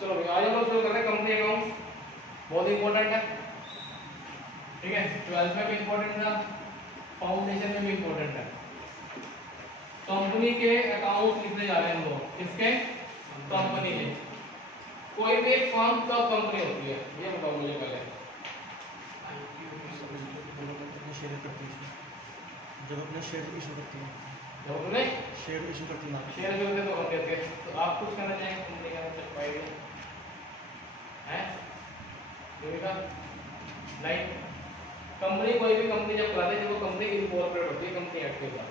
चलो भाई आज हम लोग शुरू करते हैं कंपनी अकाउंट्स। बहुत इंपॉर्टेंट है, ठीक है। 12th में भी इंपॉर्टेंट था, फाउंडेशन में भी इंपॉर्टेंट है। कंपनी के अकाउंट लिखने जा रहे हैं हम लोग, किसके? कंपनी के। कोई भी एक फर्म कब कंपनी होती है ये बताओ मुझे पहले। जब अपने शेयर इशू करती है, जब अपने शेयर इशू करती है शेयर जो होते हैं तो हम कहते हैं। तो आप कुछ कहना चाहेंगे कंपनी का मतलब फायदे हैं? देविका नहीं, कंपनी कोई भी कंपनी जब कराते हैं जब वो कंपनी इनकॉर्पोरेट होती है कंपनी एक्ट के साथ।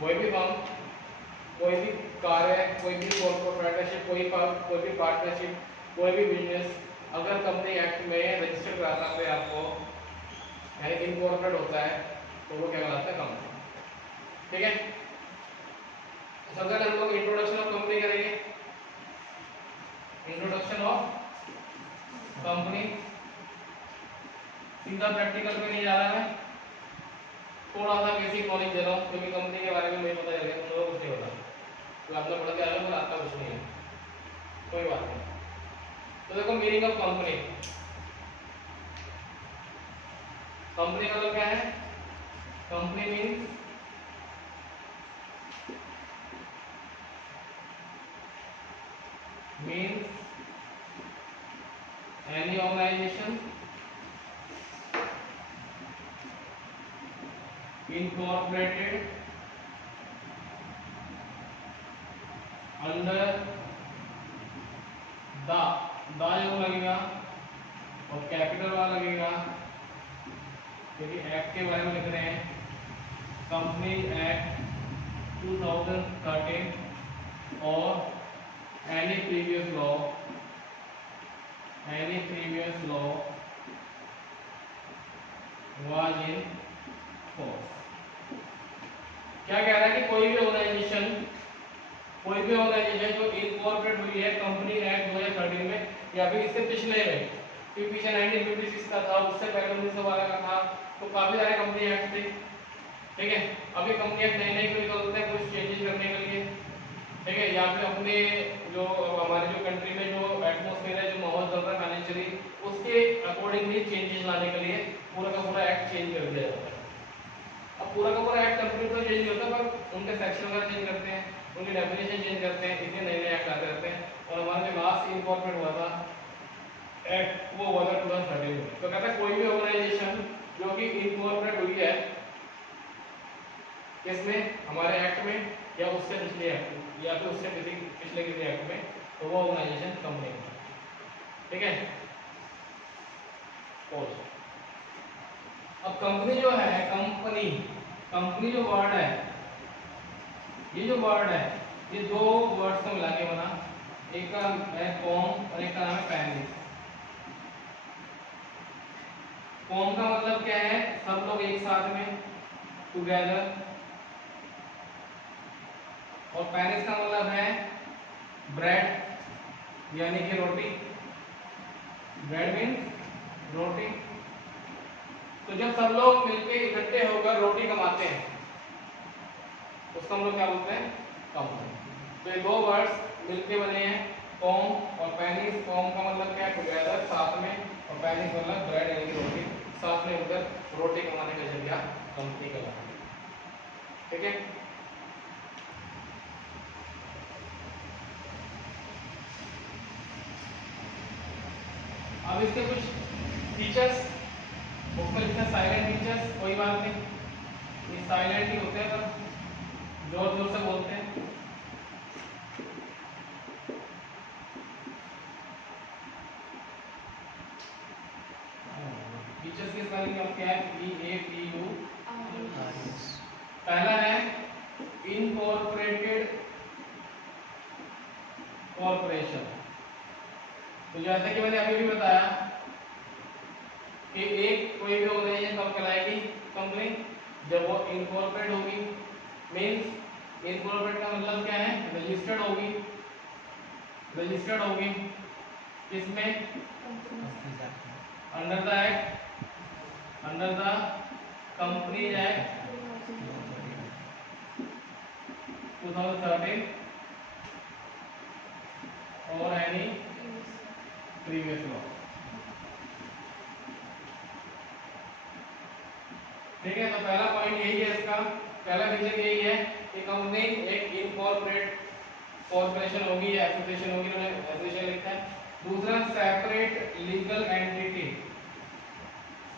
कोई भी फर्म, कोई भी कार्य, कोई भी कॉर्पोरेटरशिप, कोई भी पार्टनरशिप, कोई भी बिजनेस अगर कंपनी एक्ट में रजिस्टर कराना है आपको यानी इनकॉर्पोरेट होता है तो वो क्या कहलाता है? कंपनी। ठीक है, सबसे पहले हम लोग इंट्रोडक्शन ऑफ कंपनी करेंगे। इंट्रोडक्शन ऑफ कंपनी, सीधा प्रैक्टिकल पे नहीं जा रहा है, थोड़ा सा बेसिक नॉलेज दे रहा हूँ क्योंकि कंपनी के बारे में नहीं पता चल गया तुम लोगों को कुछ नहीं होता, तो आपने पढ़ के आए हो पर आपका कुछ नहीं है, कोई बात नहीं। तो देखो मीनिंग ऑफ कंपनी, कंपनी का मतलब क्या है? Company means any organisation incorporated under the जो लगेगा और कैपिटल वाला लगेगा क्योंकि एक्ट के बारे में लिख रहे हैं। कंपनी एक्ट 2013 और any previous law was in force. क्या कह रहा है कि कोई भी ऑर्गेनाइजेशन जो इनकॉर्पोरेट हुई है कंपनी एक्ट 2013 में या फिर इससे पिछले में, कि पीछे 1956 का था, उससे पहले 1912 का था, तो काफी सारे कंपनी एक्ट थे। ठीक है, अभी कंपनी एक्ट नए नए क्यों निकलते हैं? कुछ चेंजेस करने के लिए, ठीक है, या फिर अपने जो हमारे जो कंट्री में जो एटमॉस्फेयर है, जो माहौल चल रहा है फाइनेंशियली, उसके अकॉर्डिंगली चेंजेस लाने के लिए पूरा का पूरा एक्ट चेंज कर दिया जाता है। अब पूरा का पूरा एक्ट कंप्लीट तो चेंज नहीं होता पर उनके सेक्शन वगैरह चेंज करते हैं, उनकी डेफिनेशन चेंज करते हैं, इसलिए नए नए एक्ट आते रहते हैं। और हमारा जो लास्ट इनकॉर्पोरेट हुआ था एक्ट वो हुआ था 2013 में। तो कहता है कोई भी ऑर्गेनाइजेशन जो कि इनकॉर्पोरेट हुई है किसमें? हमारे एक्ट में या उससे पिछले एक्ट में या फिर उससे पिछले किसी एक्ट में, तो वो ऑर्गेनाइजेशन कंपनी है। ठीक है, अब कंपनी जो है, कंपनी जो वर्ड है, ये जो वर्ड है ये दो वर्ड्स को मिला के बना, एक का है कॉम और एक का नाम है पैनिस। कॉम का मतलब क्या है? सब लोग एक साथ में, टुगेदर। और पैनिस का मतलब है ब्रेड यानी कि रोटी, ब्रेड मीन्स रोटी। तो जब सब लोग मिलके इकट्ठे होकर रोटी कमाते हैं उसको हम लोग क्या बोलते हैं? कंपनी। तो ये दो वर्ड्स मिलके बने हैं, कॉम और पैनिस। कॉम का मतलब क्या है? टुगेदर, साथ में, और पैनिस मतलब ब्रेड यानी कि रोटी, साथ में मिलकर रोटी कमाने का जरिया कंपनी का नाम। ठीक है, अब इसके कुछ फीचर्स बुक में लिखते हैं। साइलेंट फीचर्स, कोई बात नहीं, ये साइलेंट ही होते हैं पर जोर जोर से बोलते हैं। फीचर्स के स्पेलिंग क्या है? PAPU। पहला है इनकॉर्पोरेटेड कॉर्पोरेशन। तो जैसे कि मैंने अभी भी बताया कि एक कोई भी ऑर्गेनाइजेशन कब कहलाएगी? कंपनी, जब वो इनकॉर्पोरेट होगी। मींस इनकॉर्पोरेट का मतलब क्या है? रजिस्टर्ड होगी किसमें? Under the act, under the companies act 2013 और एनी प्रीवियस लॉ। ठीक है, तो पहला पॉइंट यही है इसका, पहला फीचर यही है कि कंपनी एक इनकॉर्पोरेट कॉर्पोरेशन होगी या एसोसिएशन होगी, उन्होंने एसोसिएशन लिखा है। दूसरा separate legal entity,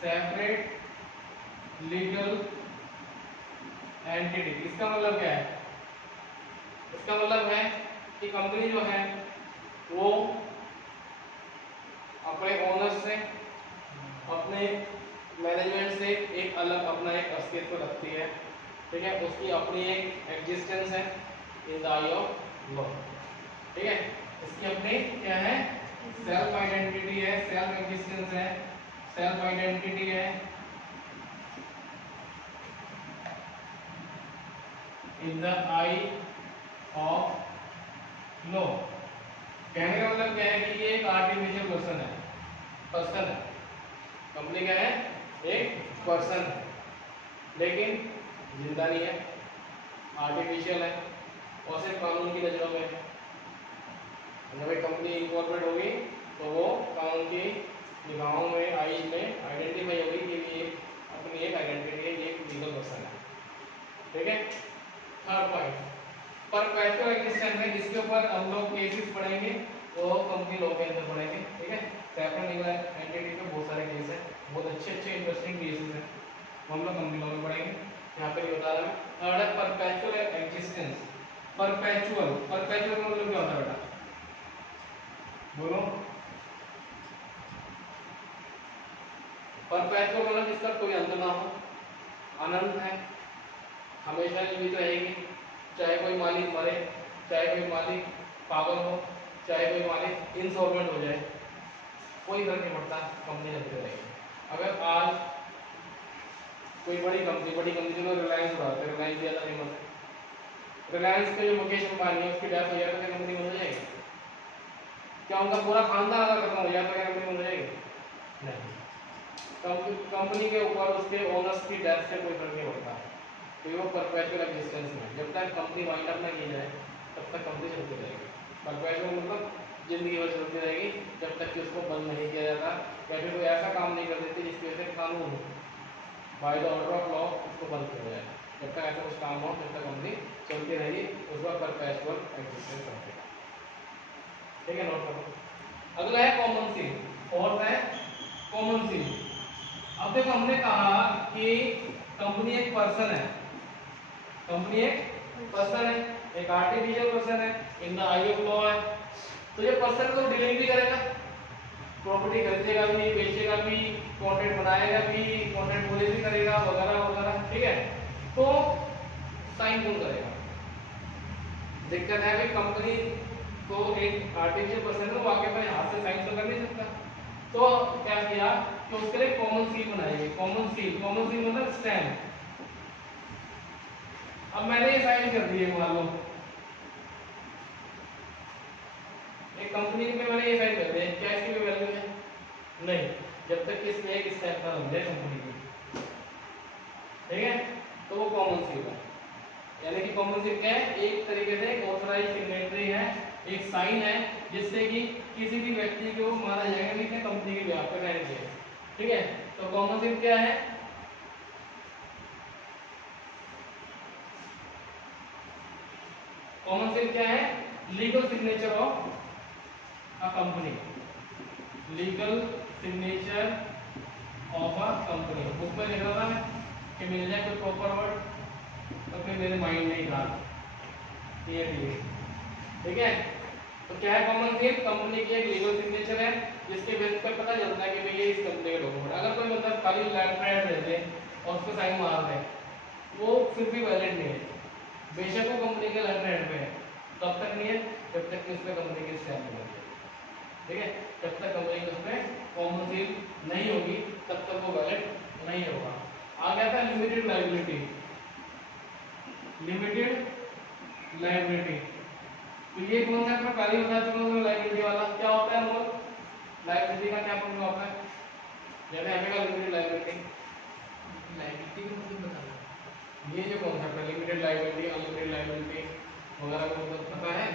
separate legal entity, इसका मतलब क्या है? इसका मतलब है कि कंपनी जो है वो अपने ओनर से, अपने मैनेजमेंट से एक अलग अपना एक अस्तित्व रखती है। ठीक है, उसकी अपनी एक एग्जिस्टेंस है in the I of law. ठीक है, इसकी अपनी क्या है? सेल्फ आइडेंटिटी है, सेल्फ एग्जिस्टेंस है, सेल्फ आइडेंटिटी है in the I of law. कहने का मतलब क्या है कि ये एक आर्टिफिशियल पर्सन है। कंपनी क्या है? एक पर्सन है, लेकिन जिंदा नहीं है, आर्टिफिशियल है और सिर्फ कानून की नजरों में है। जब एक कंपनी इनकॉर्पोरेट होगी तो वो कानून की निगाहों में, आईज में आइडेंटिफाई होगी कि ये अपनी एक आइडेंटिटी है, ये एक लीगल पर्सन है। ठीक है, थर्ड पॉइंट परपेचुअल एग्जिस्टेंस है, जिसके ऊपर हम लोग केसेस पढ़ेंगे वो कंपनी लॉ के अंदर पढ़ेंगे। ठीक है, सेपरेट लीगल एंटिटी पे बहुत सारे केस हैं, बहुत अच्छे इंटरेस्टिंग केसेस हैं, हम लोग कंपनी लॉ में पढ़ेंगे, यहाँ पे नहीं बता रहा मैं। थर्ड है परपेचुअल एग्जिस्टेंस। परपेचुअल का मतलब क्या होता है बेटा? बोलो। परपेचुअल मतलब जिसका कोई अंत ना हो, अनंत है, हमेशा जीवित रहेगी, चाहे कोई मालिक मरे, चाहे कोई मालिक पागल हो, चाहे कोई मालिक इंसॉल्वेंट हो जाए, कोई फर्क नहीं पड़ता, कंपनी चलती रहेगी। अगर आज कोई बड़ी कंपनी जो रिलायंस उड़ाते हैं, रिलायंस ज़्यादा फेमस है, रिलायंस के जो मुकेश अंबानी है उसकी डेथ हो जाए तो क्या कंपनी बंद हो जाएगी? क्या उनका पूरा खानदान अगर खत्म हो जाए तो क्या कंपनी बंद हो जाएगी? नहीं, कंपनी के ऊपर उसके ओनर्स की डेथ से कोई फर्क नहीं पड़ता, तो वो परपेचुअल एग्जिस्टेंस में, जब तक कंपनी वाइंड अप ना की जाए तब तक कंपनी चलती रहेगी। परपेचुअल मतलब जिंदगी भर चलती रहेगी, जब तक कि उसको बंद नहीं किया जाता या फिर कोई ऐसा काम नहीं कर देते जिसकी वजह से कानून by the order of law उसको बंद किया जाए। जब तक ऐसा कुछ काम हो तब तक कंपनी चलती रहेगी, उसका परपेचुअल एग्जिस्टेंस होता है। ठीक है, नोट करो। अगला है कॉमन सील, फोर्थ है कॉमन सील। अब देखो हमने कहा कि कंपनी एक पर्सन है, कंपनी एक पर्सन है, एक आर्टिफिशियल पर्सन है, in the I of law है, तो ये पर्सन को डीलिंग भी करेगा, प्रॉपर्टी खरीदेगा भी, बेचेगा भी, कॉन्ट्रैक्ट बनाएगा भी, कॉन्ट्रैक्ट पूरे भी करेगा, वगैरह वगैरह। ठीक है, तो साइन कौन करेगा? दिक्कत है भाई, कंपनी तो एक आर्टिफिशियल पर्सन है, वो आके अपने हाथ से साइन तो कर नहीं सकता, तो क्या किया कि उसके लिए कॉमन सील बनाई गई। कॉमन सील मतलब स्टैम्प। अब मैंने ये साइन कर दिए, मान लो एक कंपनी में मैंने ये साइन कर दिया, क्या इसकी कोई वैल्यू है? नहीं, जब तक इसमें एक स्टैम्प ना लग जाए कंपनी की। ठीक है, तो वो कॉमन सील है। यानी कि कॉमन सील क्या है? एक तरीके से एक ऑथराइज सिग्नेटरी है, एक साइन है जिससे कि किसी भी व्यक्ति को माना जाएगा कि कंपनी के बिहाफ पे साइन किया। ठीक है, तो कॉमन सील क्या है? कॉमन सील क्या है? Legal signature of a company, legal signature of a company. Book में लिख रहा था मैं कि मिल जाए कोई प्रॉपर वर्ड, तो फिर मेरे माइंड में ही था ये। ठीक है, तो क्या है कॉमन सील? कंपनी की एक लीगल सिग्नेचर है जिसके बेस पर पता चलता है कि भाई ये इस कंपनी के डॉक्यूमेंट। अगर कोई मतलब खाली लेटर दे दे और उस पर साइन मार दे, वो फिर भी वैलिड नहीं है, बेशक वो कंपनी के लेटर हेड पे है, तब तक नहीं है जब तक कि उसमें कंपनी की स्टैम्प नहीं होगी। ठीक है, जब तक कंपनी की उसमें कॉमन सील नहीं होगी तब तक वो वैलिड नहीं होगा। आ गया था लिमिटेड लायबिलिटी। लिमिटेड लायबिलिटी, तो ये कॉन्सेप्ट में पहले बता चुका हूं। लायबिलिटी वाला क्या होता है? हम लायबिलिटी का क्या मतलब होता है? जैसे हमें का लिमिटेड लायबिलिटी, लायबिलिटी का मतलब बता दो। ये जो कॉन्सेप्ट है लिमिटेड लायबिलिटी, अनलिमिटेड लायबिलिटी वगैरह का मतलब पता है?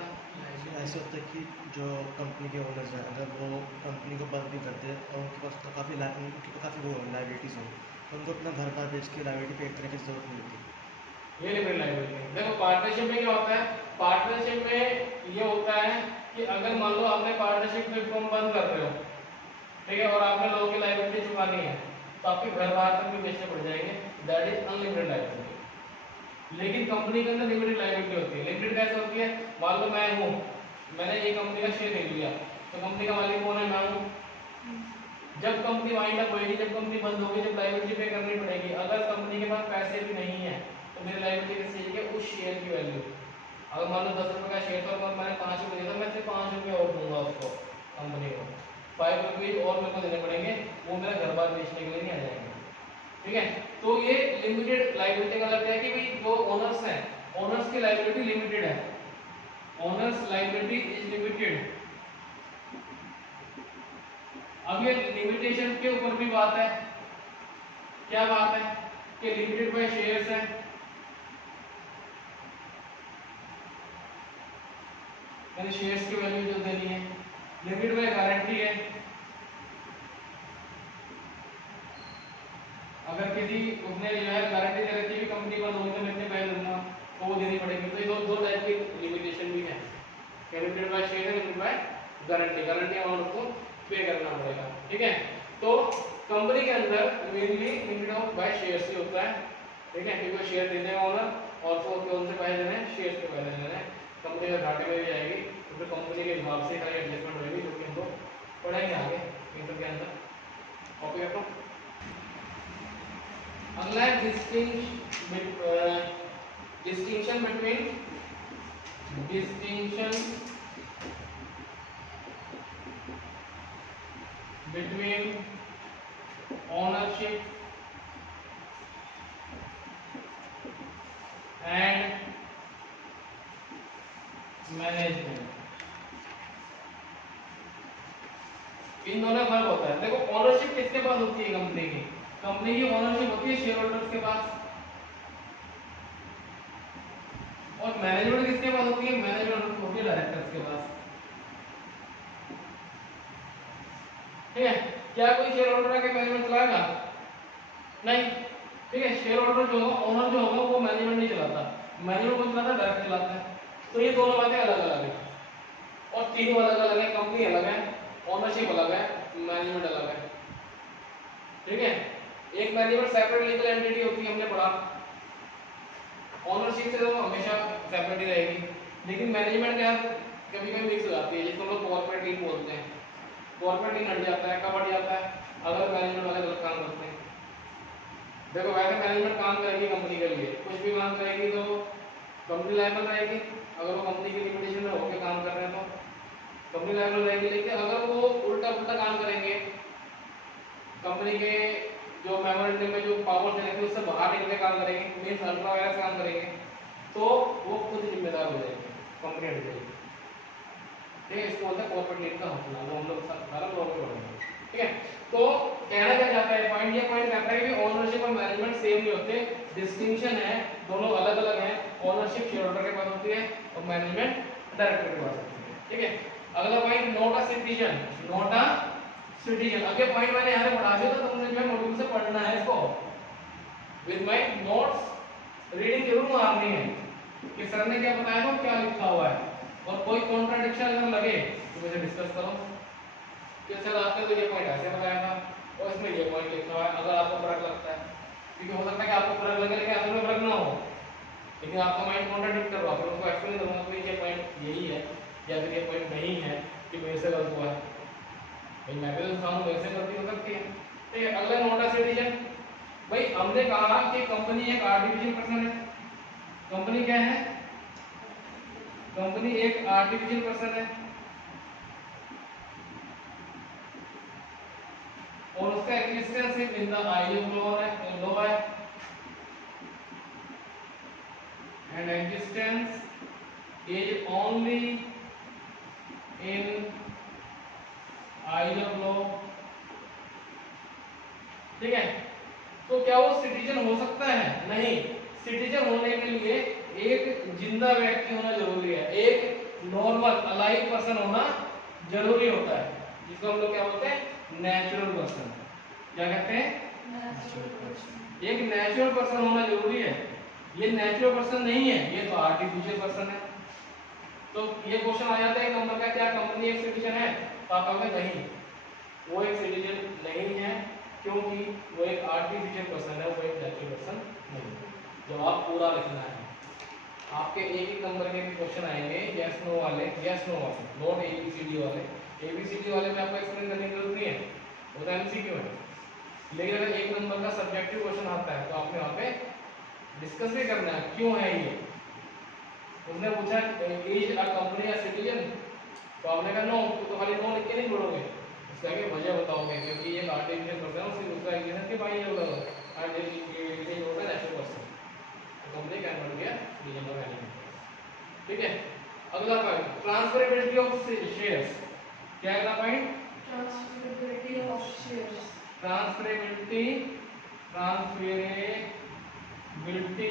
बता। ऐसे होता है कि जो कंपनी के ओनर्स हैं अगर वो कंपनी को बंद भी करते हैं और उनके पास तो काफ़ी वो लाइबिलिटीज़ हो तो उनको अपना घर बार बेच के लाइबिलिटी पे करने की जरूरत नहीं होती। ये लिमिटेड लाइबिलिटी। देखो पार्टनरशिप में क्या होता है, पार्टनरशिप में ये होता है कि अगर मान लो आपने पार्टनरशिप में फॉर्म बंद कर रहे हो, ठीक है, और आपने लोगों की लाइबिलिटी चुकानी है तो आपके घर बाहर तक भी बेचने पड़ जाएंगे, दैट इज अनलिमिटेड लाइबिलिटी। लेकिन कंपनी के अंदर लिमिटेड लाइबिलिटी होती है। लिमिटेड कैसे होती है, मान लो मैं हूँ, मैंने एक कंपनी का शेयर खरीद लिया, तो कंपनी का मालिक कौन है, मैं हूँ। जब कंपनी वाइंड अप होगी, जब कंपनी बंद होगी, जब लाइबिलिटी पे करनी पड़ेगी, अगर कंपनी के पास पैसे भी नहीं है तो मेरी लाइबिलिटी किस चीज की, उस शेयर की वैल्यू। अगर मान लो 10 रुपये का शेयर था और मैंने 5 रुपये दिया था, मैं सिर्फ 5 रुपये और दूंगा उसको, कंपनी को 5 रुपीज और मेरे को देने पड़ेंगे, वो मेरा घर बार बेचने के लिए नहीं आ जाएंगे। ठीक है, तो ये लिमिटेड लाइबिलिटी का मतलब है कि भाई जो ओनर्स हैं, ओनर्स की लाइबिलिटी लिमिटेड है, ओनर्स लाइबिलिटी इज लिमिटेड। अब ये लिमिटेशन के ऊपर भी बात है, क्या बात है कि लिमिटेड बाय शेयर्स है, यानी शेयर्स की वैल्यू जो देनी है, लिमिटेड बाय गारंटी है, अगर किसी उसने जो है गारंटी दे रखी है कि कंपनी बंद होगी तो मैं इतने पैसे दूंगा तो वो देनी पड़ेगी। तो ये दो टाइप की लिमिटेशन भी है, लिमिटेड बाय शेयर है, limited by guarantee, guarantee amount उसको पे करना पड़ेगा। ठीक है, तो कंपनी के अंदर mainly limited of by shares ही होता है। ठीक है, क्योंकि शेयर दे देगा ओनर और तो कौन से पैसे देने हैं, शेयर्स के पैसे देने हैं। कंपनी अगर घाटे में भी जाएगी तो फिर कंपनी के हिसाब से सारी एडजस्टमेंट होगी, जो कि हम लोग पढ़ेंगे आगे इंटर के अंदर। कॉपी करो। अगला है distinction between ownership and management। इन दोनों में फर्क होता है। देखो ओनरशिप किसके पास होती है, कंपनी की, कंपनी की ओनरशिप होती है शेयर होल्डर्स के पास, और मैनेजमेंट किसके पास होती है, मैनेजमेंट होती है डायरेक्टर्स के पास। ठीक है, क्या कोई शेयर होल्डर आके मैनेजमेंट चलाएगा, नहीं। ठीक है, शेयर होल्डर जो होगा, ओनर जो होगा वो मैनेजमेंट नहीं चलाता, मैनेजमेंट कौन चलाता है, डायरेक्टर चलाता है। तो ये दोनों बातें अलग अलग है, और तीनों अलग अलग है, कंपनी अलग है, ओनरशिप अलग है, मैनेजमेंट अलग है। ठीक है, एक मैनेजमेंट सेपरेट लीगल एंटिटी होती है, हमने पढ़ा, ओनरशिप से तो हमेशा सेपरेट ही रहेगी, लेकिन मैनेजमेंट क्या कभी कभी मिक्स हो जाती है, जिसको लोग कॉर्पोरेट टीम बोलते हैं। कॉर्पोरेट टीम हट जाता है, कब हट जाता है, अगर मैनेजमेंट वाले गलत काम करते हैं। देखो वैसे मैनेजमेंट काम करेगी कंपनी के लिए, कुछ भी काम करेगी तो कंपनी लायबल रहेगी, अगर वो कंपनी की लिमिटेशन में होकर काम कर रहे हैं तो कंपनी लायबल रहेगी। लेकिन अगर वो उल्टा पुल्टा काम करेंगे, कंपनी के जो मेमोरेंडम में जो पावर देंगे उससे बाहर निकल के काम करेंगे, मींस अल्ट्रा वायरस काम करेंगे, तो वो खुद जिम्मेदार हो जाएंगे, कंपनी हट जाएगी। ठीक है, इसको बोलते हैं कॉर्पोरेट लीड का हटना, वो हम लोग सारा लोगों को पढ़ेंगे। ठीक है, तो कहना क्या चाहता है पॉइंट, ये पॉइंट कहता है कि ओनरशिप और मैनेजमेंट सेम नहीं होते, डिस्टिंक्शन है, दोनों अलग अलग हैं। ओनरशिप शेयर होल्डर के पास होती है और मैनेजमेंट डायरेक्टर के पास होती है। ठीक है, अगला point note a citizen, note a citizen. अगले पॉइंट मैंने यहाँ पे पढ़ा दिया था, तुमने जो है नोटबुक से पढ़ना है इसको, विद माय नोट्स रीडिंग जरूर मारनी है कि सर ने क्या बताया था, क्या लिखा हुआ है, और कोई कॉन्ट्राडिक्शन अगर लगे तो मुझे डिस्कस करो कि सर आपने तो ये पॉइंट ऐसे बताया था और इसमें ये पॉइंट लिखा हुआ है, अगर आपको फर्क लगता है, क्योंकि हो सकता है कि आपको फर्क लगे लेकिन असल में फर्क ना हो, लेकिन आपका माइंड कॉन्ट्राडिक्ट कर रहा है, फिर उसको एक्सप्लेन करूंगा कि ये पॉइंट यही है या फिर ये पॉइंट नहीं है कि मेरे से गलत हुआ है। भाई मैं भी तो इंसान हूं, मेरे से गलती हो सकती है। ठीक है, अगला नोट अ सिटीजन। भाई हमने कहा कि कंपनी एक आर्टिफिशियल पर्सन है, कंपनी क्या है, कंपनी एक आर्टिफिशियल पर्सन है, और उसका एग्जिस्टेंस सिर्फ in the eyes of law है, and existence is only in eyes of law. ठीक है, तो क्या वो सिटीजन हो सकता है, नहीं। सिटीजन होने के लिए एक जिंदा व्यक्ति होना जरूरी है, एक नॉर्मल अलाइव पर्सन होना जरूरी होता है, जिसको हम लोग क्या बोलते हैं, नेचुरल पर्सन। क्या कहते हैं, एक नेचुरल पर्सन होना जरूरी है। ये नेचुरल पर्सन नहीं है, ये तो आर्टिफिशियल पर्सन है। तो ये क्वेश्चन आ जाता है एक नंबर का, क्या कंपनी एक सिटीजन है? तो आप कहोगे नहीं, वो एक सिटीजन नहीं है, क्योंकि वो एक आर्टिफिशियल पर्सन है, वो एक नेचुरल पर्सन नहीं है। जवाब पूरा लिखना है। आपके एक एक नंबर के भी क्वेश्चन आएंगे, यस नो वाले, यस नो वाले, नॉट एबीसीडी वाले। एबीसीडी वाले में आपको एक्सप्लेन करने की जरूरत नहीं है, वो तो एमसीक्यू है। लेकिन अगर एक नंबर का सब्जेक्टिव क्वेश्चन आता है तो आपने वहाँ पे डिस्कस भी करना है, क्यों है ये। उसने पूछा is a company a citizen, तो आपने कहा नो, तो खाली नो लिख के नहीं छोड़ोगे, उसका आगे वजह बताओगे, क्योंकि ये आर्टिफिशियल पर्सन है, उससे दूसरा रीजन कि भाई ये होगा आर्टिफिशियल होगा नेचुरल पर्सन, तो company can not be a citizen of any. ठीक है, अगला पॉइंट ट्रांसफरेबिलिटी ऑफ शेयर्स। क्या अगला point, transferability of shares. Transferability, transferability,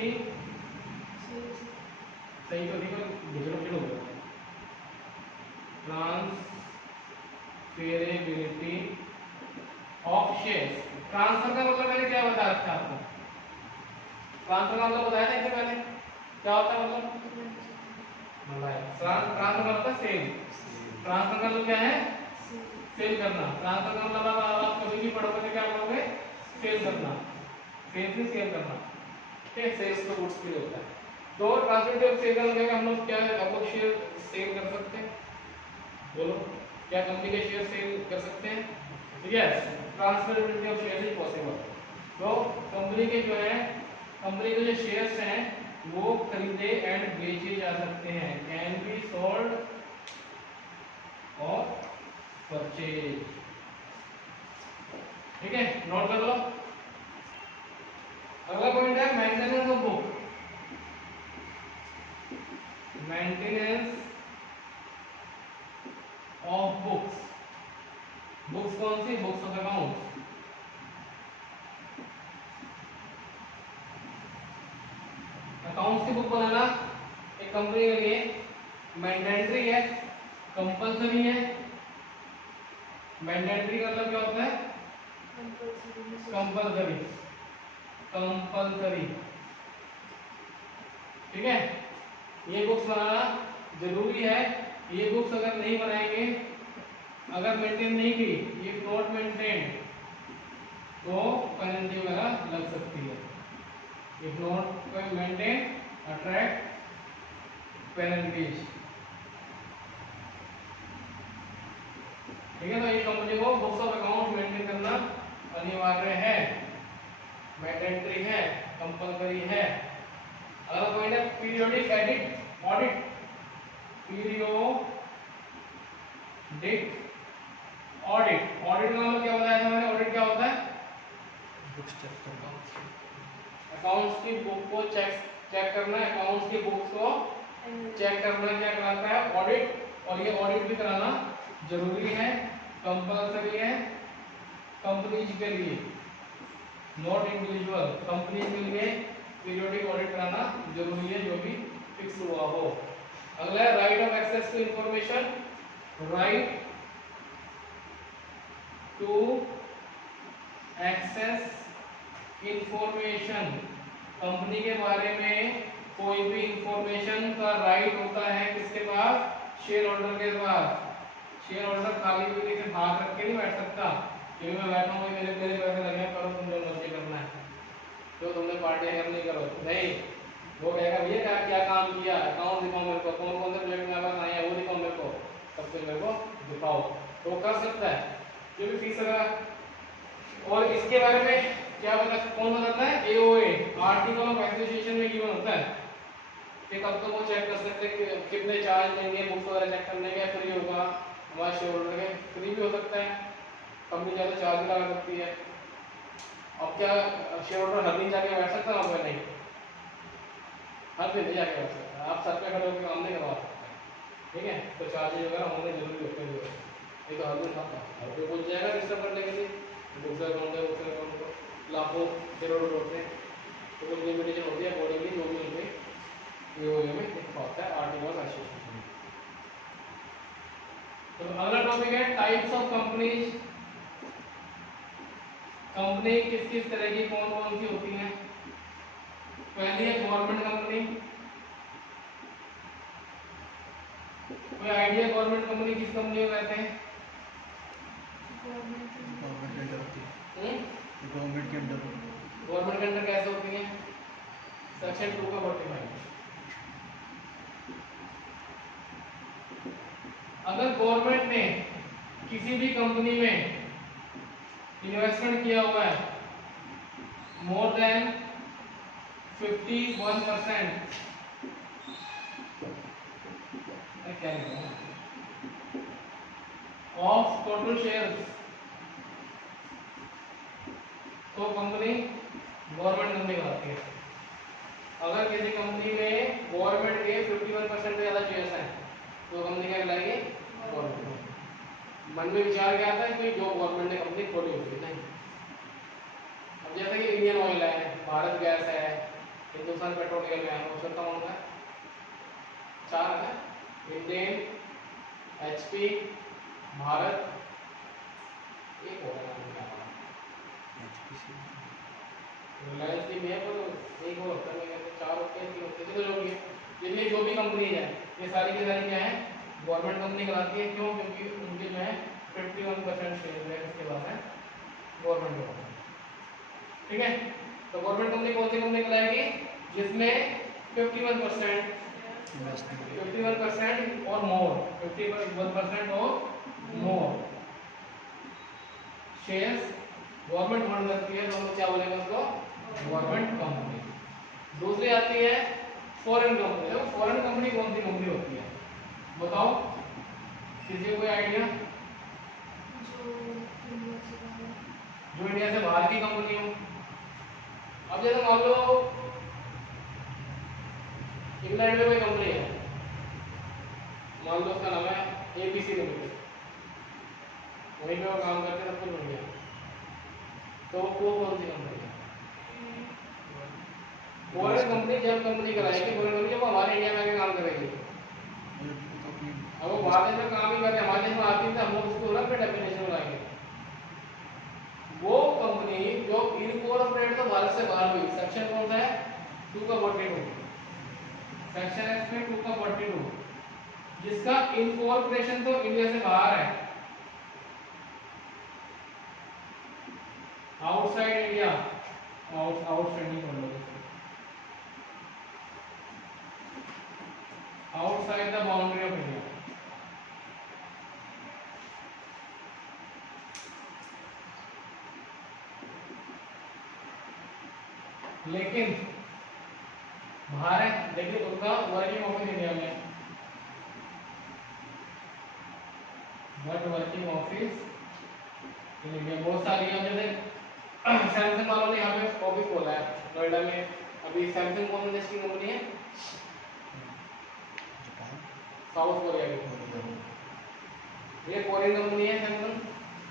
सही तो नहीं, डिफरेंशियल हो गया। Transferability of shares. ट्रांसफर का मतलब मैंने क्या बताया था आपको, ट्रांसफर का मतलब बताया था इससे पहले, क्या होता है मतलब, ट्रांसफर का मतलब सेल। ट्रांसफर का मतलब क्या है, सेल करना। ट्रांसफर का मतलब आप कभी भी पढ़ोगे तो क्या पढ़ोगे, सेल करना, सेल से सेल करना। ठीक है, सेल्स तो गुड्स के लिए होता है। तो ट्रांसफरेबिलिटी ऑफ सेल का मतलब हम लोग क्या है, आप लोग शेयर सेल कर सकते हैं, बोलो क्या कंपनी के शेयर सेल कर सकते हैं? Yes, transferability of share is possible. तो कंपनी के जो है, कंपनी के जो शेयर्स हैं वो खरीदे एंड बेचे जा सकते हैं, कैन बी सोल्ड और परचेज। ठीक है, नोट कर लो। अगला पॉइंट है maintenance of book. Maintenance of books. Books कौन सी, बुक्स ऑफ अकाउंट्स। अकाउंट्स की बुक बनाना एक कंपनी के लिए मैंडेटरी है, कंपल्सरी है। मैंडेटरी का मतलब क्या होता है, कंपल्सरी, कंपल्सरी। ठीक है, ये बुक्स बनाना जरूरी है। ये बुक्स अगर नहीं बनाएंगे, अगर मेंटेन नहीं की, ये नॉट मेंटेन, तो पेनल्टी वगैरह लग सकती है। If not maintain attract penalties. ठीक है, तो ये कंपनी को बुक्स ऑफ अकाउंट मेंटेन करना अनिवार्य है, मैंडेटरी है, कंपल्सरी है। अगला पॉइंट है periodic edit audit. Periodic audit. Audit का मतलब क्या बताया था मैंने, ऑडिट क्या होता है, बुक्स चेक करना, अकाउंट्स की बुक को चेक करना, अकाउंट्स की बुक्स को चेक करना क्या कहलाता है, ऑडिट। और ये ऑडिट भी कराना जरूरी है, कंपल्सरी है कंपनीज के लिए, नॉट इंडिविजुअल। कंपनी के लिए पीरियोडिक ऑडिट कराना जरूरी है, जो भी फिक्स हुआ हो। अगला है right of access to information. Right to access information. Company के बारे में कोई भी इंफॉर्मेशन का राइट होता है किसके पास, शेयर होल्डर के पास। शेयर होल्डर खाली पीली से भाग रख के नहीं बैठ सकता, क्योंकि मैं बैठा हूँ, मेरे पैसे लगे हैं, करो तुम जो मर्जी करना है, जो तुमने पार्टी है नहीं करो नहीं। वो कहेगा भैया क्या क्या काम किया, अकाउंट दिखाओ मेरे को, कौन कौन से प्रोजेक्ट मेरे पास आए हैं वो दिखाओ मेरे को, सब कुछ मेरे को दिखाओ, तो कर सकता है, जो भी फीस वगैरह। और इसके बारे में क्या बता, कौन बताता है, एओए, आर्टिकल ऑफ एसोसिएशन में गिवन होता है कि कब तो वो चेक कर सकते हैं कि कितने चार्ज लेंगे बुक्स वगैरह चेक करने के, फ्री होगा हमारे शेयर होल्डर के, फ्री भी हो सकता है, कंपनी ज़्यादा चार्ज भी लगा सकती है। अब क्या शेयर होल्डर हर दिन जाके बैठ सकता है वहाँ पे, नहीं, हर दिन नहीं जाके बैठ सकता, आप सर पे खड़े होकर काम नहीं करवा सकते। ठीक है, तो चार्जेज वगैरह होने जरूरी होते हैं, ये तो हर दिन हर कोई पहुँच जाएगा रजिस्टर करने के लिए, बुक्स अकाउंट है, बुक्स अकाउंट को लाखों शेयर होल्डर होते हैं, तो कुछ लिमिटेशन होती है अकॉर्डिंगली, जो भी उनके एओए में लिखा होता है आर्टिकल ऑफ एसोसिएशन। तो अगला टॉपिक है टाइप्स ऑफ कंपनीज। कंपनी किस किस तरह की कौन कौन सी होती हैं। पहली है गवर्नमेंट कंपनी। कोई आइडिया गवर्नमेंट कंपनी किस कंपनी को कहते हैं? गवर्नमेंट के अंडर होती है। गवर्नमेंट के अंडर गवर्नमेंट के अंडर कैसे होती हैं? सेक्शन 2 का 45। अगर गवर्नमेंट ने किसी भी कंपनी में इन्वेस्टमेंट किया हुआ है मोर देन 51%, क्या ऑफ टोटल शेयर्स, तो कंपनी गवर्नमेंट कंपनी कहलाती है। अगर किसी कंपनी में गवर्नमेंट के 51% से ज्यादा शेयर्स हैं तो कंपनी क्या कहलाएगी? गवर्नमेंट। मन में विचार क्या आता है कि जो गवर्नमेंट ने कंपनी खोली होगी, नहीं। अब जैसे कि इंडियन ऑयल है, भारत गैस है, हिंदुस्तान पेट्रोलियम है, उसका कौन होता है? 4 है, इंडियन, एचपी, भारत, एक और नाम क्या है? रिलायंस की भी है, पर एक और होता है, 4 होते हैं, 3 होते हैं, जो भी है, ये जो भी कंपनी है ये सारी की सारी क्या है? गवर्नमेंट कंपनी कहलाती है। क्यों? क्योंकि उनके जो है 51% शेयर है, इसके बाद है गवर्नमेंट कंपनी। ठीक है, तो गवर्नमेंट कंपनी कौन सी कंपनी कहलाएगी? जिसमें 51% और मोर, 51% और मोर शेयर्स गवर्नमेंट होल्ड करती है, तो हम क्या बोलेंगे उसको? Government company. दूसरी आती है फॉरेन कंपनी। तो फॉरेन कंपनी कौन सी कंपनी होती है बताओ, किसी को कोई आइडिया? जो इंडिया से बाहर की कंपनी हो। अब जैसे मान लो इंग्लैंड में कोई कंपनी है, मान लो उसका नाम है एबीसी लिमिटेड, वहीं पे वो काम करते हैं, सब कुछ बढ़िया, तो वो कौन सी कंपनी है? Foreign company. जब कंपनी कराएगी फॉरेन कंपनी, जब हमारे इंडिया में आके काम करेगी, अब वो बाहर देश में काम ही कर रहे हैं, हमारे देश में आती है, हम लोग उसको अलग पे डेफिनेशन लगाएंगे। वो कंपनी जो इनकॉर्पोरेट तो भारत से बाहर हुई, सेक्शन कौन सा है? 2 का 42, सेक्शन एक्स में 2 का 42, जिसका इनकॉर्पोरेशन तो इंडिया से बाहर है, आउटसाइड इंडिया, आउटस्टैंडिंग कर लो, outside the boundary of India. लेकिन बाहर है, लेकिन उनका वर्किंग ऑफिस इंडिया में, but working office in India बहुत सारी है। जैसे सैमसंग वालों ने यहाँ पे ऑफिस खोला है नोएडा में। अभी सैमसंग कौन देश की कंपनी है? साउथ कोरिया की, ये कोरियन कंपनी है सैमसंग,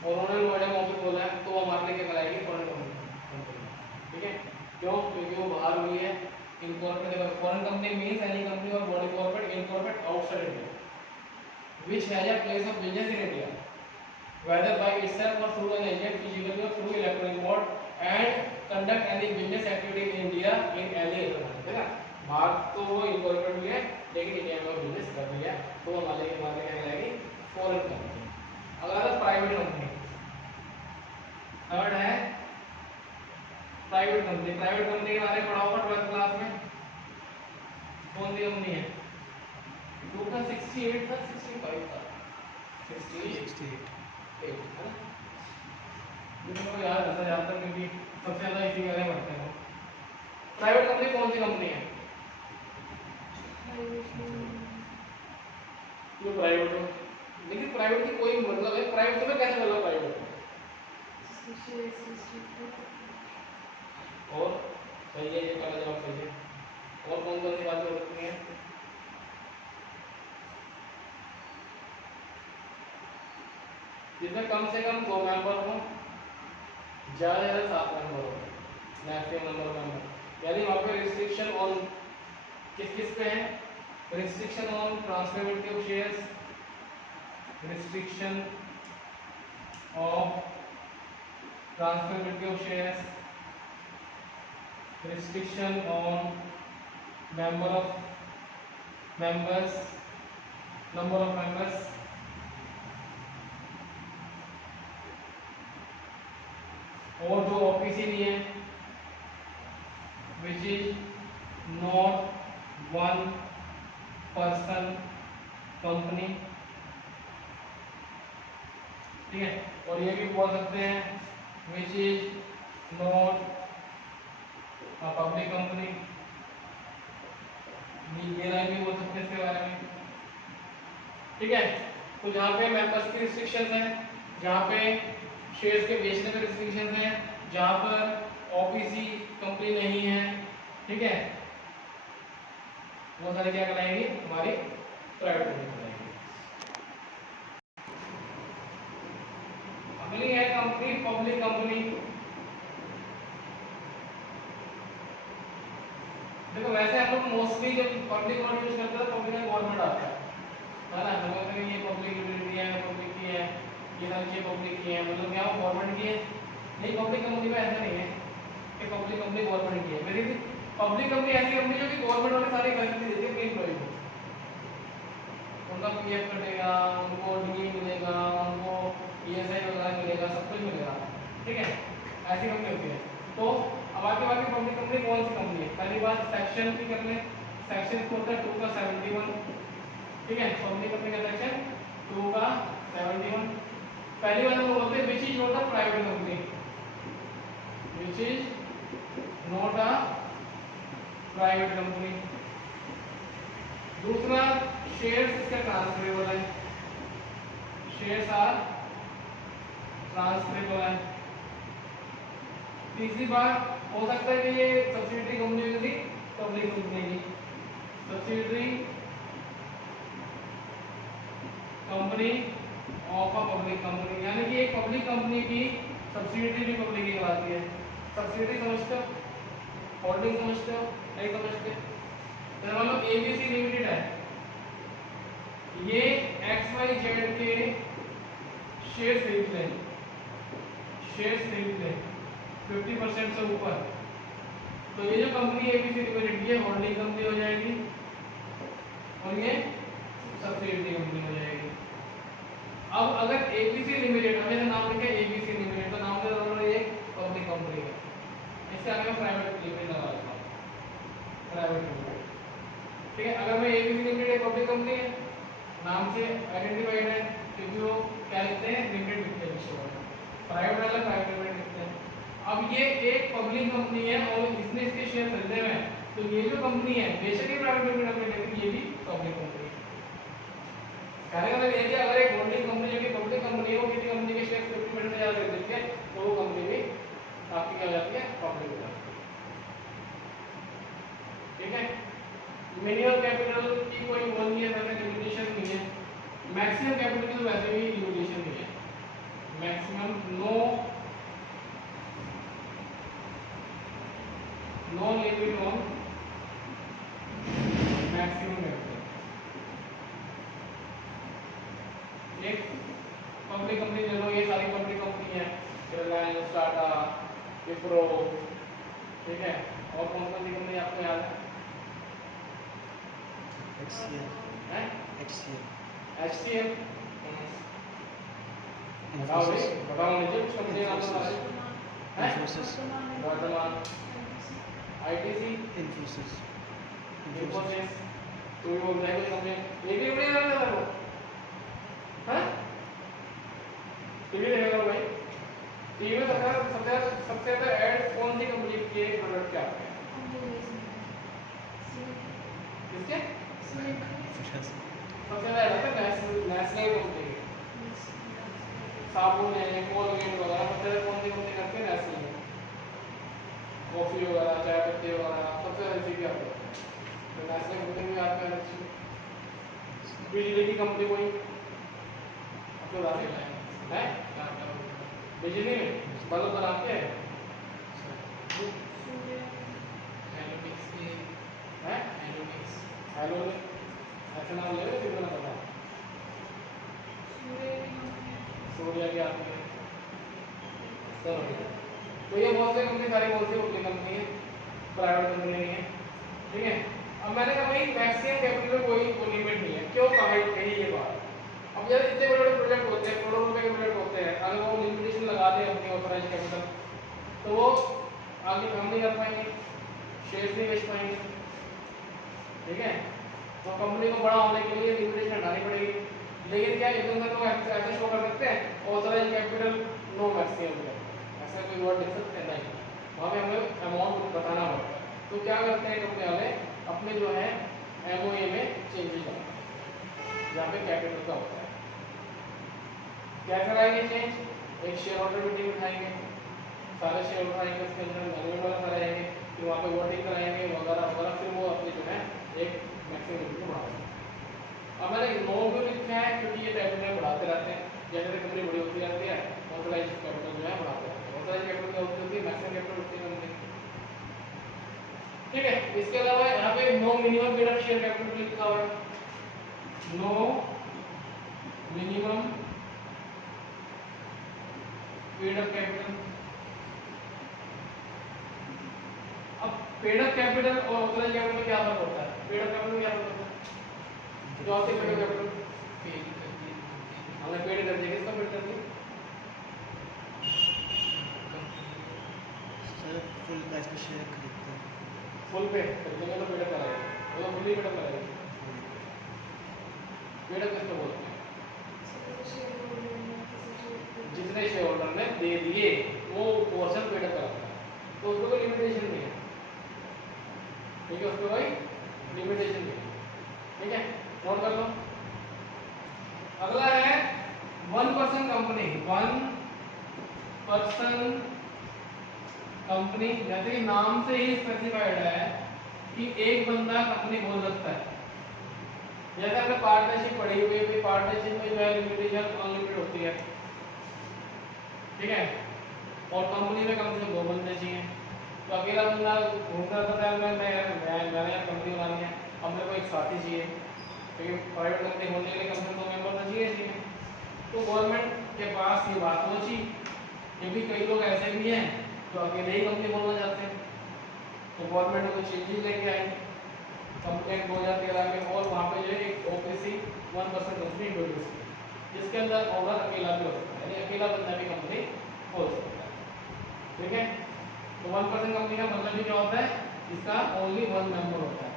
और उन्होंने नोएडा में ऑफिस खोला है, तो वो हमारे लिए क्या कराएगी? Foreign company. ठीक है, क्यों? क्योंकि वो बाहर हुई है, incorporate. Foreign company means any company और body corporate incorporate outside India which has a place of business in India, whether by itself or through an agent, physically or through electronic mode, and conduct any business activity in India in any other country। है ना, बाहर तो वो incorporate हुई है, लेकिन India में वो बिजनेस कर रही है, तो हमारे क्या कहलाएगी? Foreign company. अगर प्राइवेट कंपनी, थर्ड है प्राइवेट कंपनी। प्राइवेट कंपनी के बारे में पढ़ा होगा 12th क्लास में। कौन सी कंपनी है? 2 का 68 था, 65 था, 68 है ना। मुझे को याद रहता है ज़्यादातर, क्योंकि सबसे ज़्यादा इसी बारे में पढ़ते हैं। प्राइवेट कंपनी कौन सी कंपनी है जो प्राइवेट हो? लेकिन प्राइवेट की कोई मतलब है? प्राइवेट तुम्हें कैसे मिला प्राइवेट? और सही है, ये पहला जवाब सही है। और कौन कौन सी बातें हो सकती हैं? जिसमें कम से कम 2 मेंबर हो, ज़्यादा से ज़्यादा 7 मेंबर हो, मैक्सिमम नंबर मेंबर। यानी वहाँ पे रिस्ट्रिक्शन ऑन किस किस पे है? Restriction on transferability of shares, restriction of transferability of shares, restriction on number of members, और जो OPC नहीं है, which is not one person company, ठीक है। और ये भी बोल सकते हैं which is not a public company, ये लाइन भी बोल सकते हैं इसके बारे में, ठीक है। तो जहाँ पे मेंबर्स की रिस्ट्रिक्शंस हैं, जहाँ पे शेयर्स के बेचने पे रिस्ट्रिक्शंस हैं, जहाँ पर OPC कंपनी नहीं है, ठीक है, वो सारी क्या कहलाएंगी, हमारी प्राइवेट कंपनी कहलाएंगी। अगली है कंपनी पब्लिक कंपनी। देखो वैसे हम लोग मोस्टली जब पब्लिक वर्ड यूज करते हैं पब्लिक में गवर्नमेंट आता है ना, हम लोग कहते हैं ये पब्लिक यूटिलिटी है, पब्लिक की है, ये सारी चीजें पब्लिक की है, मतलब क्या वो गवर्नमेंट की है। नहीं, पब्लिक कंपनी में ऐसा नहीं है कि पब्लिक कंपनी गवर्नमेंट की है। मेरी पब्लिक कंपनी ऐसी कंपनी जो कि गवर्नमेंट वाले सारी फैसिलिटी देती है अपने एम्प्लॉय को, उनका PF कटेगा, उनको DA मिलेगा, उनको ESI वगैरह मिलेगा, सब कुछ मिलेगा, ठीक है, ऐसी कंपनी होती है। तो अब आगे पब्लिक कंपनी कौन सी कंपनी है, पहली बात सेक्शन की कर लें, सेक्शन को होता है 2 का 71, ठीक है, पब्लिक कंपनी का सेक्शन 2 का 71। पहली बात हम बोलते हैं which is not a private company, which is not a private company. दूसरा, शेयर्स इसका ट्रांसफरेबल है, शेयर्स आर ट्रांसफरेबल है। तीसरी बात, हो सकता है कि ये सब्सिडियरी कंपनी होगी, पब्लिक कंपनी की subsidiary company of a public company, यानी कि एक पब्लिक कंपनी की सब्सिडियरी भी पब्लिक की कहलाती है। सब्सिडियरी समझते हो, होल्डिंग समझते हो, नहीं समझते? तो मान लो ABC लिमिटेड है, ये XYZ के शेयर खरीद लें, 50% से ऊपर, तो ये जो कंपनी ABC लिमिटेड, ये होल्डिंग कंपनी हो जाएगी और ये सब्सिडियरी कंपनी हो जाएगी। अब अगर ABC लिमिटेड, अब जैसे नाम लिखा है ABC लिमिटेड, तो नाम के बराबर ये पब्लिक कंपनी है, इससे आगे मैं प्राइवेट लिमिटेड लगा देता हूँ, प्राइवेट लिमिटेड, ठीक है। अगर मैं ABC लिमिटेड एक पब्लिक कंपनी है, नाम से आइडेंटिफाइड है, क्योंकि वो क्या लिखते हैं, लिमिटेड लिखते हैं पीछे, प्राइवेट वाला प्राइवेट लिमिटेड लिखते हैं। अब ये एक पब्लिक कंपनी है और इसने इसके शेयर खरीदे हुए हैं, तो ये जो कंपनी है बेशक ही प्राइवेट लिमिटेड अपने, लेकिन ये भी पब्लिक कंपनी है। कहने का मतलब ये है कि अगर एक होल्डिंग कंपनी जो कि पब्लिक कंपनी है, वो किसी कंपनी के शेयर 50% से ज्यादा खरीद लेती है, तो वो कंपनी भी आपकी क्या हो जाती है, पब्लिक हो जाती है, ठीक है। मिनिमम कैपिटल की कोई वो नहीं है, वैसे लिमिटेशन नहीं है। मैक्सिमम कैपिटल की तो वैसे भी लिमिटेशन नहीं है, maximum no limit on maximum capital. एक पब्लिक कंपनी ले लो, ये सारी पब्लिक कंपनी है, रिलायंस, टाटा, विप्रो, ठीक है, और कौन कौन सी कंपनी आपको याद है? HCL, बताओ भाई, बताओ मुझे कुछ कंपनी का नाम बताओ। इन्फोसिस, वर्धमान, ITC, इन्फोसिस, इन्फोसिस, तो ये बोल रहा है कोई कंपनी, ये भी बड़ी नाम है वो, हाँ? टीवी देखेगा भाई, टीवी में सबसे ज्यादा ऐड कौन सी कंपनी के प्रोडक्ट के आते हैं? किसके? सबसे ज्यादा ऐड आता है नेस्ले कंपनी के, साबुन है, कोलगेट वगैरह, सबसे ज्यादा कौन सी कंपनी करती है? नेस्ले। कॉफी वगैरह, चाय पत्ती वगैरह, सबसे ज्यादा इसी की आती है, तो नेस्ले कंपनी भी आपके यहाँ अच्छी। बिजली की कंपनी कोई आपको बता सकता है? बिजली में बल्ब बनाते हैं, हेलो ऐसा नाम ले रहे, कितना पता? छोटी आगे आती है सब अभी। तो ये बहुत से कंपनी सारी बहुत सी पब्लिक कंपनी है, प्राइवेट कंपनी नहीं है, ठीक है। अब मैंने कहा भाई मैक्सिमम कैपिटल में कोई लिमिट नहीं है, क्यों कही ये बात। अब यार इतने बड़े बड़े प्रोजेक्ट होते हैं, करोड़ों रुपए के प्रोजेक्ट होते हैं, अगर वो लिमिटेशन लगा दें अपनी ऑथराइज कैपिटल तो वो आगे काम नहीं कर पाएंगे, शेयर नहीं बेच पाएंगे, ठीक है। तो कंपनी को बड़ा होने के लिए लिमिटेशन हटानी पड़ेगी। लेकिन क्या इधर उधर तो ऐसे शो कर सकते हैं ऑथराइज कैपिटल नो मैक्सिमम, ऐसा कोई वर्ड लिख सकते हैं नहीं, वहाँ पे हमें अमाउंट बताना पड़ता है। तो क्या करते हैं कंपनी वाले अपने जो है एमओए में चेंजेस करते हैं जहाँ पे कैपिटल का होता है। क्या कराएंगे चेंज, एक शेयर होल्डर मीटिंग बिठाएंगे, सारे शेयर होल्डर आएंगे, उसके अंदर मैनेजमेंट वाला सारे आएंगे, फिर वहाँ पे वोटिंग कराएंगे वगैरह वगैरह, फिर वो अपनी जो है एक मैक्सिमम लिमिट को बढ़ाते हैं। अब मैंने नो क्यों लिखा है, क्योंकि ये कैपिटल बढ़ाते रहते हैं, जैसे जैसे कंपनी बड़ी होती जाती है ऑथराइज कैपिटल जो है बढ़ाते रहते हैं। ऑथराइज कैपिटल क्या होती है, मैक्सिमम कैपिटल होती है कंपनी, ठीक है। इसके अलावा यहाँ पे no minimum period of share capital लिखा हुआ है, no minimum paid up capital. अब पेड अप कैपिटल और ऑथराइज कैपिटल में क्या फर्क होता है, पेड अप कैपिटल में क्या फर्क होता है, जो आपसे पेड अप कैपिटल हमने पेड कर दिया, किसका पेड कर दिया, सर फुल प्राइस पे शेयर खरीदते हैं। फुल पे खरीदेंगे तो पेड अप कराएंगे, वो तो फुल ही पेड अप कराएंगे। पेड अप किसको बोलते हैं, जितने शेयर होल्डर ने दे दिए वो पोर्शन पेड अप कराता है, तो उसको कोई लिमिटेशन नहीं है, ठीक है, उसको कोई लिमिटेशन नहीं है, ठीक है, नोट कर लो। अगला है 1% कंपनी, 1% कंपनी, जैसे कि नाम से ही स्पेसिफाइड है कि एक बंदा कंपनी खोल सकता है। जैसे हमने पार्टनरशिप पढ़ी हुई है, पार्टनरशिप में जो है लिमिटेशन अनलिमिटेड होती है, ठीक है, और कंपनी में कम से कम 2 बंदे चाहिए। तो अकेला बंदा घूमता रहता है, मैंने यार कंपनी बनानी है, अब मेरे को एक साथी चाहिए, क्योंकि प्राइवेट कंपनी होने के लिए कम से कम 2 मेंबर तो चाहिए। तो गवर्नमेंट के पास ये बात पहुंची, क्योंकि कई लोग ऐसे भी हैं जो अकेले ही कंपनी खोलना चाहते हैं, तो गवर्नमेंट ने कुछ चेंजेस लेके आई कंप्लेंट 2013 में, और वहाँ पे जो है एक ओपीसी 1% कंपनी इंट्रोड्यूस की, जिसके अंदर ओनर अकेला भी हो सकता है, यानी अकेला बंदा भी कंपनी खोल सकता है, ठीक है। तो 1% कंपनी का मतलब भी क्या होता है, इसका ओनली 1 मेंबर होता है,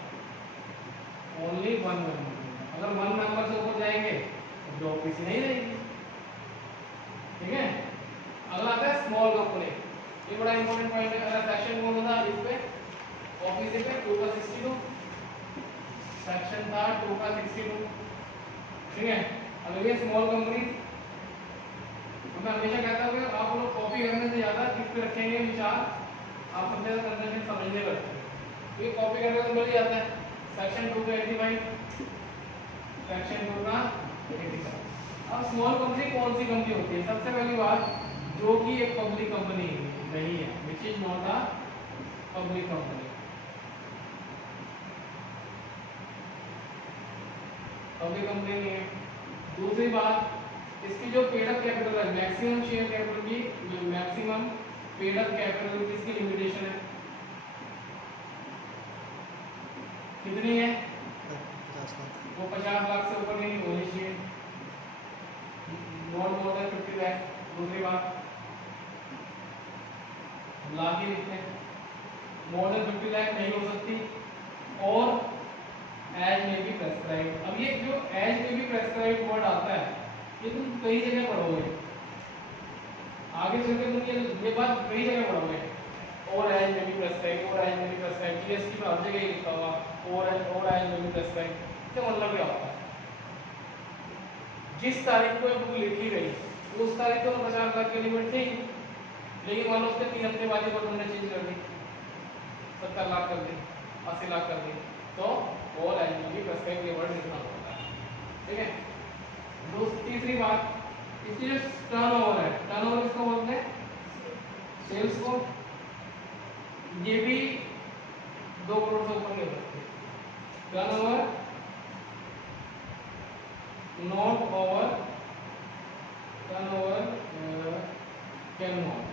ओनली 1 मेंबर। अगर 1 मेंबर से ऊपर जाएंगे तो ओपीसी नहीं रहेगी, ठीक है। अगला आता है स्मॉल कंपनी, ये बड़ा इंपॉर्टेंट पॉइंट है। अगर सेक्शन कौन था इस पे, ओपीसी पे 2 का 62 सेक्शन था, 2 का 62, ठीक है। अगर ये स्मॉल कंपनी, मैं हमेशा कहता हूँ कि आप लोग कॉपी करने से ज्यादा किस पे रखेंगे विचार, आप सबसे ज्यादा कंसेप्ट समझने पर रखेंगे, ये कॉपी करने तो मिल ही जाता है। सेक्शन 2 का 85, सेक्शन 2 का 85। अब स्मॉल कंपनी कौन सी कंपनी होती है, सबसे पहली बात जो कि एक पब्लिक कंपनी नहीं है, which is not a public company, public company नहीं है। दूसरी बात, इसकी जो पेड अप कैपिटल है, मैक्सिमम शेयर कैपिटल की, मैक्सिमम पेड अप कैपिटल की इसकी लिमिटेशन है, कितनी है, 50 लाख। वो 50 लाख से ऊपर नहीं होनी चाहिए, नॉट मोर देन 50 लाख। दूसरी बात, लाख ही लिखते हैं, मोर देन 50 लाख नहीं हो सकती, और एज में भी प्रेस्क्राइब। अब ये जो एज में भी प्रेस्क्राइब वर्ड आता है, ये तुम कई जगह पढ़ोगे, आगे चलकर तुम ये बात कई जगह पढ़ोगे, और एज में भी प्रेस्क्राइब, और एज में भी प्रेस्क्राइब, जीएसटी में हर जगह लिखा हुआ और एज में भी प्रेस्क्राइब। इसका मतलब क्या होता है, जिस तारीख को बुक लिखी गई उस तारीख को 50 लाख की लिमिट थी, लेकिन मान लो उसके 3 हफ्ते बाद ही तुमने चेंज कर दी, 70 लाख कर दी, 80 लाख कर दी, तो और एज में भी प्रेस्क्राइब के वर्ड लिखना होता है, ठीक है। तीसरी बात, इसकी जो टर्नओवर है, टर्नओवर किसको बोलते हैं, सेल्स को, ये भी 2 करोड़ से ऊपर नहीं हो सकती। Turnover not over, turnover can not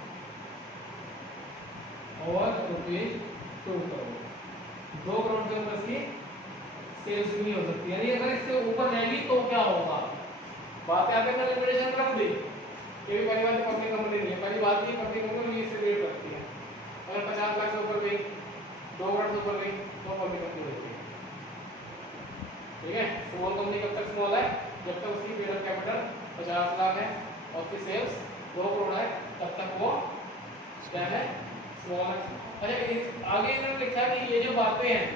और रुपीज 2 करोड़, 2 करोड़ से ऊपर की सेल्स भी नहीं हो सकती। यानी अगर इससे ऊपर जाएगी तो क्या होगा, बात यहाँ पे मैंने लिमिटेशन रख दी। ये भी पहली बात पब्लिक कंपनी नहीं है, पहली बात की पब्लिक कंपनी लीज से रेट रखती है। अगर 50 लाख से ऊपर गई, 2 करोड़ से ऊपर गई तो पब्लिक कंपनी रहती है। ठीक है, स्मॉल कंपनी कब तक स्मॉल है, जब तक उसकी पेड कैपिटल 50 लाख है और उसकी सेल्स 2 करोड़ है, तब तक वो क्या है, स्मॉल है। अच्छा आगे इन्होंने लिखा है कि ये जो बातें हैं,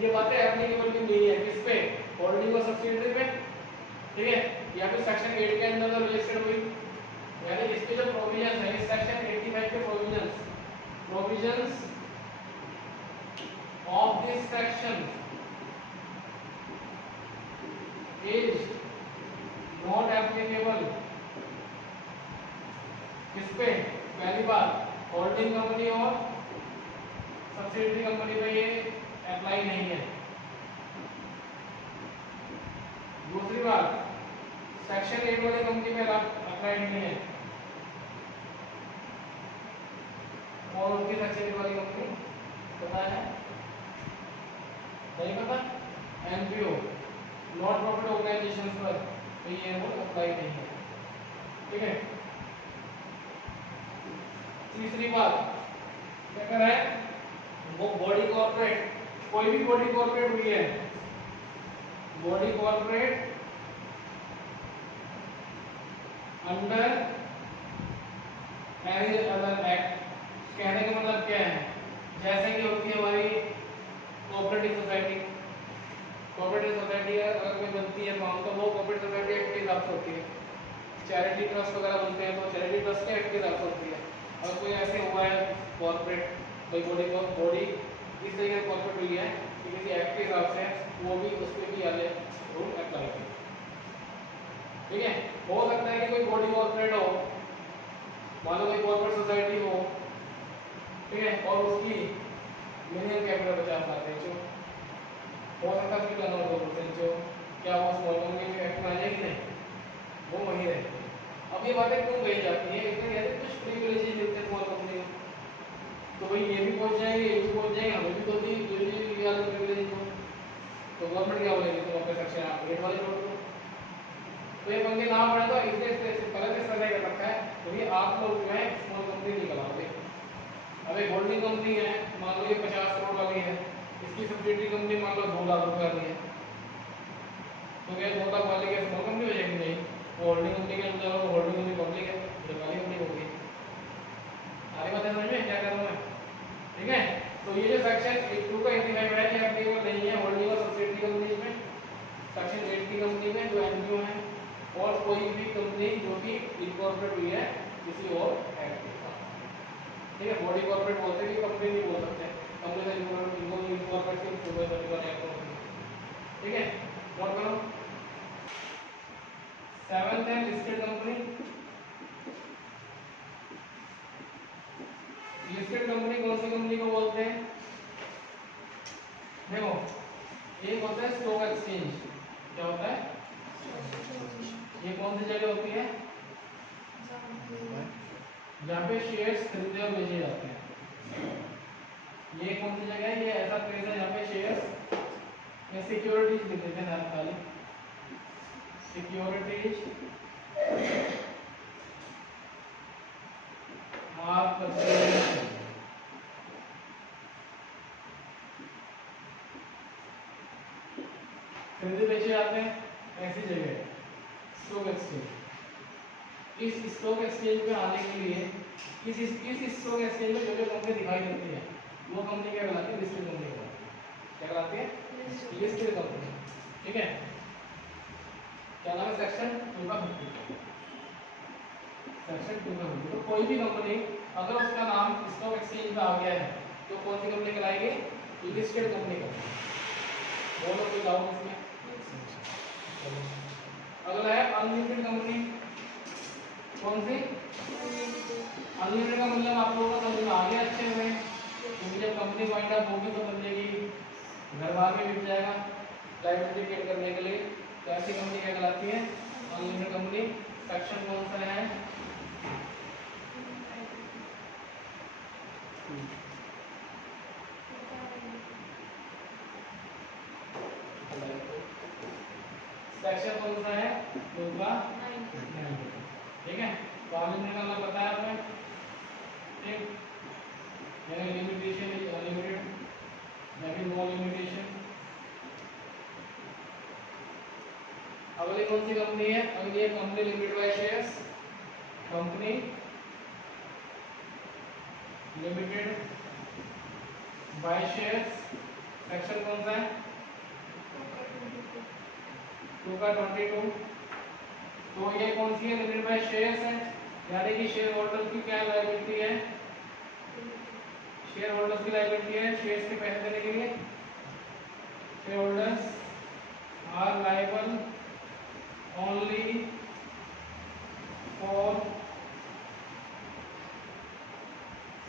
ये बातें एप्लीकेबल भी नहीं है किस पे, होल्डिंग और सब्सिडियरी पे। ठीक है, या फिर सेक्शन 8 के अंदर तो रजिस्टर्ड हुई, यानी इसके जो प्रोविजन है, इस सेक्शन 85 के provisions of this section is not applicable किस पे, पहली बात होल्डिंग कंपनी और सब्सिडियरी कंपनी पे ये अप्लाई नहीं है। दूसरी बात सेक्शन 8 वाली कंपनी पे अप्लाई नहीं है, और उनकी सेक्शन 8 वाली कंपनी पता है, नहीं पता, एनपीओ नॉट प्रॉफिट ऑर्गेनाइजेशंस पर तो ये वो अप्लाई नहीं है। ठीक है, तीसरी बात क्या कर रहा है, वो बॉडी कॉर्पोरेट, कोई भी बॉडी कॉर्पोरेट हुई है, body corporate under any other act, कहने का मतलब क्या है, जैसे कि होती है हमारी कोऑपरेटिव सोसाइटी, कोऑपरेटिव सोसाइटी अगर कोई बनती है फॉर्म तो वो कोऑपरेटिव सोसाइटी एक्ट के हिसाब से होती है। चैरिटी ट्रस्ट वगैरह बनते हैं तो चैरिटी ट्रस्ट के एक्ट के हिसाब से होती है। और कोई ऐसे हुआ है कॉर्पोरेट भाई बॉडी इस तरीके से कॉर्पोरेट हुई है कि किसी एक्ट के हिसाब से, वो भी उस पर भी वाले रूल अप्लाई करें। ठीक है, हो सकता है कि कोई बॉडी कॉर्पोरेट हो, मान लो कोई कॉर्पोरेट सोसाइटी हो, ठीक है, और उसकी मिनिमम कैपिटल 50 लाख है, जो हो सकता है उसकी टर्नओवर 2% जो, क्या वो स्मॉल कंपनी के एक्ट में आ जाएगी, नहीं, वो वहीं रहेगी। अब ये बातें क्यों कही जाती है, इसमें कहते हैं कुछ प्रिविलेजेस मिलते हैं स्मॉल कंपनी को, तो भाई ये भी पहुंच जाएंगे, ये भी पहुंच जाएंगे, हमें भी तो ये वाले प्रिविलेज दो, तो गवर्नमेंट क्या बोलेगी, तुम अपने सेक्शन 8 वाले छोड़ दो। तो ये पंगे ना पड़े तो इसलिए पहले से सर्वे कर रखा है, तो ये आप लोग जो है स्मॉल कंपनी नहीं कराओगे। अब एक होल्डिंग कंपनी है, मान लो ये 50 करोड़ वाली है, इसकी सब्सिडियरी कंपनी मान लो 2 लाख रुपए वाली है, तो क्या 2 लाख वाली क्या स्मॉल कंपनी हो जाएगी, नहीं, वो होल्डिंग कंपनी के अंदर होल्डिंग कंपनी पब्लिक है, सरकारी कंपनी होगी। आगे बात समझ में क्या कर रहा हूँ मैं, ठीक है। तो ये जो सेक्शन 2 का 85 है ये एप्लीकेबल नहीं है होल्डिंग और सब्सिडियरी कंपनी में, सेक्शन 8 की कंपनी में जो एनपीओ है, और कोई भी कंपनी जो कि इनकॉर्पोरेट हुई है किसी और एक्ट के साथ। ठीक है, बॉडी कॉर्पोरेट बोलते हैं कि कंपनी नहीं बोल सकते, कंपनी का इनकॉर्पोरेट की सुपरवाइजर एक्ट होती है। ठीक है, नोट करो। 7th है लिस्टेड कंपनी। लिस्टेड कंपनी कौन सी कंपनी को बोलते हैं, देखो एक होता है स्टॉक एक्सचेंज, क्या होता है, ये कौन सी जगह होती है, जहाँ पे शेयर्स खरीदे और बेचे जाते हैं। ये कौन सी जगह है, ये ऐसा प्लेस है जहाँ पे शेयर्स या सिक्योरिटीज लिख देते हैं खाली, सिक्योरिटीज आर परचेज्ड, खरीदे बेचे जाते हैं, ऐसी जगह स्टॉक एक्सचेंज। इस स्टॉक एक्सचेंज पे आने के लिए इस स्टॉक एक्सचेंज में जो जो कंपनी दिखाई देती है वो कंपनी क्या कहलाती है, लिस्टेड कंपनी कहलाती है। क्या कहलाती है, लिस्टेड कंपनी। ठीक है, क्या नाम है, सेक्शन 2 का 50, सेक्शन 2 का 50। तो कोई भी कंपनी अगर उसका नाम स्टॉक एक्सचेंज में आ गया है तो कौन सी कंपनी कहलाएगी, लिस्टेड कंपनी कहलाएगी। बोलो कोई डाउट इसमें। अगला है अनलिमिटेड कंपनी, कौन सी, अनलिमिटेड का मतलब आप लोगों को समझ में आ गया अच्छे में, क्योंकि जब कंपनी वाइंड अप होगी तो बंदेगी घर बार में मिल जाएगा लाइबिलिटी पेड करने के लिए। तो ऐसी कंपनी क्या कहलाती है, अनलिमिटेड कंपनी। सेक्शन कौन सा है, सेक्शन कौन सा है? 2 का 9। ठीक है, तो हमें निकालना पता है हमें। ठीक, यानी लिमिटेशन इज अनलिमिटेड, यानी नो लिमिटेशन। अगली कौन सी कंपनी है? अगली है company limited by shares. Company limited by shares, section कौन सा है? 2 का 22। तो ये कौन सी है? लिमिटेड बाय शेयर्स है, यानी कि शेयर होल्डर की क्या लायबिलिटी है? शेयर होल्डर्स की लायबिलिटी है शेयर्स के पैसे देने के लिए। Shareholders are liable only for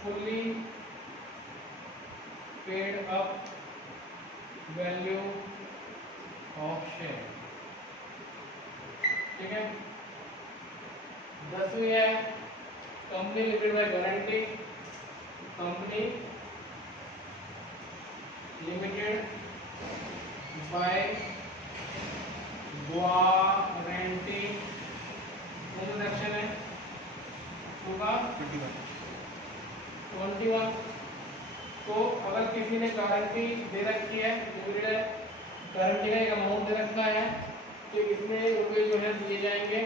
fully paid up value of share. ठीक है, 10वीं है company limited by guarantee. Company limited by guarantee, कौन सा सेक्शन है? 2 का 21। तो अगर किसी ने गारंटी दे रखी है, लिमिटेड गारंटी का एक अमाउंट दे रखा है, तो इतने रुपए जो है दिए जाएंगे।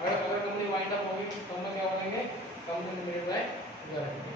अगर कंपनी वाइंड अप होगी तो हम क्या बोलेंगे? Company limited by guarantee.